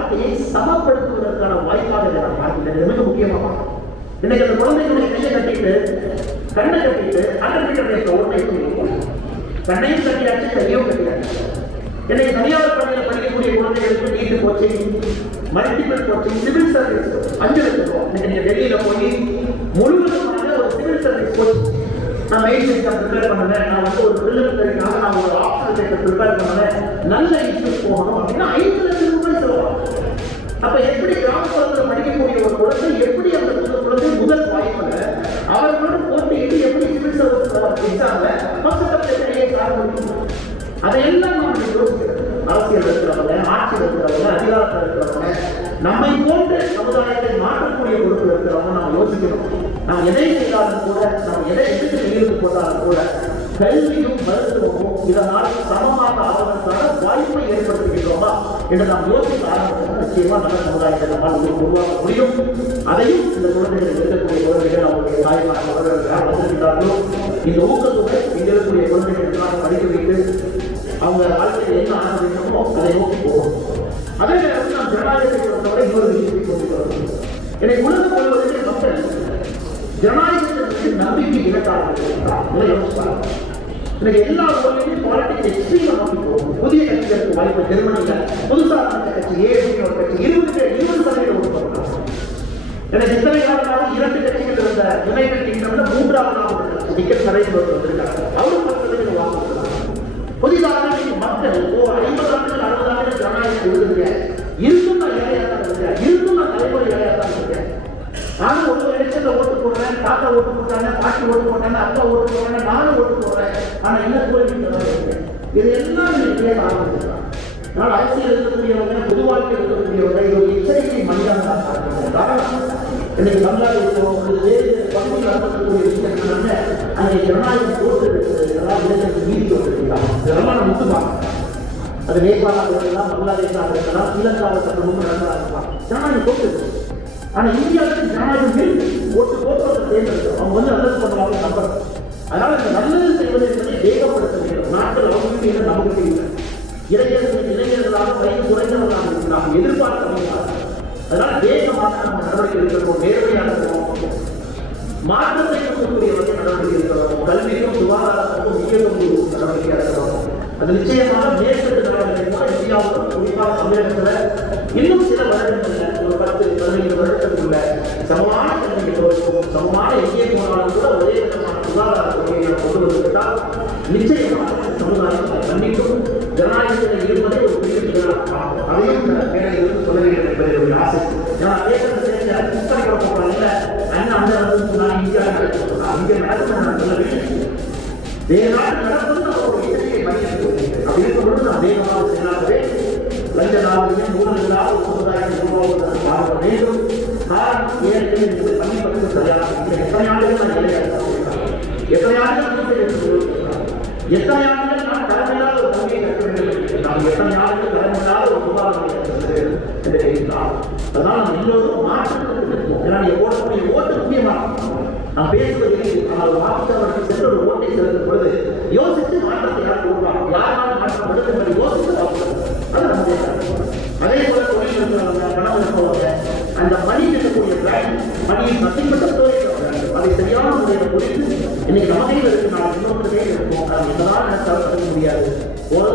வாழ்க்கையை சமப்படுத்துவதற்கான வாய்ப்பாக இதை நான் பார்க்கிறேன். மிக முக்கியமாக இன்னைக்கு அந்த குழந்தைகளுடைய கையை கட்டிட்டு கண்ணை கட்டிட்டு அண்டர்மீட்டர் ஓட்டை கண்ணையும் கட்டியாச்சு கையும் கட்டியாச்சு. இன்னைக்கு தனியார் பள்ளியில் படிக்கக்கூடிய குழந்தைகளுக்கு NEET coaching, multiple coaching, civil service 5 லட்சம் ரூபாய். இன்னைக்கு நீங்க டெல்லியில போய் முழுவதுமான ஒரு சிவில் சர்வீஸ் கோச்சிங், நான் மெயின் எக்ஸாம் ப்ரிப்பேர் பண்ணுவேன், நான் வந்து ஒரு பிரிலிமினரிக்காக நான் ஒரு ஆப்ஷனல் டெஸ்ட் ப்ரிப்பேர் பண்ணுவேன், நல்ல இன்ஸ்டியூட் போகணும் அப்படின்னா 5 லட்சம் ரூபாய் செலவாகும். அப்ப எப்படி கிராமப்புறத்தில் படிக்கக்கூடிய ஒரு குழந்தை எப்படி அந்த குழந்தை முதல் வாய்ப்புல அவர்களோட போட்டியிட்டு எப்படி சிவில் சர்வீஸ் எக்ஸாம்ல பக்கத்திலேயே சார்ந்து அதையெல்லாம் நம்ம யோசிக்கிறோம். அரசியல் இருக்கிறவங்க, ஆட்சியில் இருக்கிறவங்க, அதிகாரத்தில் இருக்கிறவங்க, நம்மை போன்ற சமுதாயத்தை மாற்றக்கூடிய பொறுப்பு இருக்கிறவங்க நாம் யோசிக்கணும். நாம் எதை செய்தாலும் கூட, நாம் எதை எதிர்த்து ஈடுபட்டு போட்டாலும் கூட கல்வியும் மருத்துவமும் இதனால் சமமாக அவர்களுக்கான வாய்ப்பை ஏற்படுத்துகின்றோமா என்று நாம் யோசிக்க ஆரம்பித்தோம். நிச்சயமா நல்ல சமுதாயத்தை நம்மால் உருவாக்க முடியும். அதையும் இந்த குழந்தைகள் இருக்கக்கூடிய குழந்தைகள் அவருடைய தாய்மான அவர்களுக்காக வந்திருக்கிறார்களோ இந்த ஊக்கத்தொகை இங்க இருக்கக்கூடிய குழந்தைகளுக்காக படிக்க வைத்து அவங்க வாழ்க்கையில் என்ன ஆக வேண்டுமோ அதை நோக்கி போகும். அதே நேரத்தில் நாம் ஜனநாயகத்தை பொறுத்தவரை இன்னொரு விஷயத்தை கொண்டு வரணும். என்னை உணர்ந்து கொள்வதற்கு மக்கள் ஜனநாயகத்திற்கு நம்பிக்கை இழக்காக யோசிப்பாங்க. இன்னைக்கு எல்லா ஊர்லையும் பாலிட்டிக்ஸ் எக்ஸ்ட்ரீமா நோக்கி போகும். புதிய கட்சிகளுக்கு வாய்ப்பு திருமணங்கள், புதுசாக கட்சி ஏழு ஒரு கட்சி 20% ஓட்டு போடுறாங்க. எனக்கு இத்தனை காலமாக 2 கட்சிகள் இருந்த யுனைடெட் கிங்டம்ல 3வது டிக்கெட் கடையில் வந்திருக்காங்க. அவரும் 10% வாங்க. புதிதாக மக்கள் 50 ஆண்டுகள் 60 ஆண்டுகள் ஜனநாயகத்தை விடுதுங்க. இருந்தும் நான் ஏழையா தான் இருக்கேன், இருந்தும் நான் தலைமுறை ஏழையா தான் இருக்கேன். நானும் ஒரு எலெக்ஷன்ல ஓட்டு போடுறேன், தாத்தா ஓட்டு போட்டாங்க, பாட்டி ஓட்டு போட்டாங்க, அப்பா ஓட்டு போடுறாங்க, நானும் ஓட்டு போடுறேன். ஆனா என்ன தோல்வி இருக்கேன். இது எல்லாம் நீங்க ஆரம்பிச்சிருக்காங்க. அதனால அரசியல் இருக்கக்கூடியவங்க, பொது வாழ்க்கை இருக்கக்கூடியவங்க இது ஒரு எச்சரிக்கை மனிதனாக காரணம். இன்னைக்கு பங்களாதேஷ் வேறு பகுதியில் நடத்தக்கூடிய விஷயங்கள் அங்கே ஜனநாயகம் போட்டு இதெல்லாம் நீதி கொடுத்துருக்காங்க. இதெல்லாம் நம்ம முட்டுப்பாங்க. அது நேபாளாக இருக்கலாம், பங்களாதேஷாக இருக்கலாம், ஸ்ரீலங்காவை சட்டமும் நடக்கலாம். ஜனநாயகம் போட்டு. ஆனா இந்தியாவுக்கு ஜனநாயகம் ஓட்டு போட்டு தேர்ந்தெடுக்கும். அவங்க வந்து நல்லது பண்ணுவாங்க நம்பர். அதனால இந்த நல்லது செய்வது என்பதை வேகப்படுத்த வேண்டும். நாட்கள் அவங்களுக்கு இல்லை, நமக்கு இல்லை. இளைஞர்களாக வயது குறைந்தவர்களாக இருக்கிறாங்க, எதிர்பார்க்க முடியாது. அதனால வேகமாக நம்ம நடவடிக்கை எடுக்கிறோம், நேர்மையாக இருக்கிறோம், மாற்றத்தை கொடுக்கக்கூடிய வகை நடவடிக்கை இருக்கிறோம், கல்விக்கும் சுகாதாரத்துக்கும் முக்கியத்துவம் நடவடிக்கையாக இருக்கிறோம். அது நிச்சயமாக மேற்கொண்டு நடவடிக்கை இந்தியாவுக்கு குறிப்பாக தமிழகத்தில் இன்னும் சில வருடங்கள்ல ஒரு 10-15 வருடத்துக்குள்ள சமமான கல்விக்கு தோற்கும், சமமான எங்கே போனாலும் கூட ஒரே விதமான சுகாதார கொள்கைகளை கொண்டு வந்துவிட்டால் நிச்சயமாக சமுதாயம் கண்டிக்கும் ஜனநாயகத்தில் இருப்பதை ஒரு பெரிய அதையும் மேடையிலிருந்து சொல்ல வேண்டும் என்பதை ஒரு ஆசை. ஏன்னா போடுறாங்க அண்ணன் அந்த நான் இந்தியா இங்கே நடக்கும் நான் சொல்ல வேண்டும். வேறு நாடு நடப்பது ஒரு இயற்கை மனிதன் அப்படி இருக்கும்போது நான் வேகமாக செய்யலாகவே லஞ்ச நாடுகளில் 100 சமுதாயம் உருவாக்குவதற்கு பார்க்க வேண்டும். காரணம் ஏற்கனவே என்பது பள்ளிப்பட்டு சரியாக எத்தனை ஆண்டுகள் நான் இளைஞர்கள் எத்தனை ஆண்டுகள் எத்தனை ஆண்டுகள் நான் கடமையில்லாத ஒரு கல்வியை கற்க வேண்டும். நாம் எத்தனை ஆண்டுகள் கடமையில்லாத ஒரு சுகாதாரம் என்று கேட்கிறார். அதனால் நாம் எல்லோரும் மாற்றத்துக்கு இருக்கோம். ஏன்னா நீ ஓட்டக்கூடிய ஓட்டு முக்கியமாக நாம் பேசுவது ஆனால் வாக்குச்சாவடிக்கு சென்று ஒரு ஓட்டை செலுத்தும் பொழுது யோசித்து மாற்றத்தை யார் கொடுப்பாங்க, யாரால் மாற்றம் எடுத்து என்பதை யோசித்து வாக்குறது அது நம்ம அதே போல தொழில் இருக்கிறவங்க, பணம் இருப்பவங்க, அந்த பணி இருக்கக்கூடிய பேங்க் பணியை மத்திப்பட்ட துறைக்கிறவங்க அதை சரியான முறையில் குறித்து இன்னைக்கு நம்ம கையில் இருக்கு. நான் இன்னொரு இருக்கும். நாம் எதனால் நினைச்சாலும் தடுக்க முடியாது. ஒரு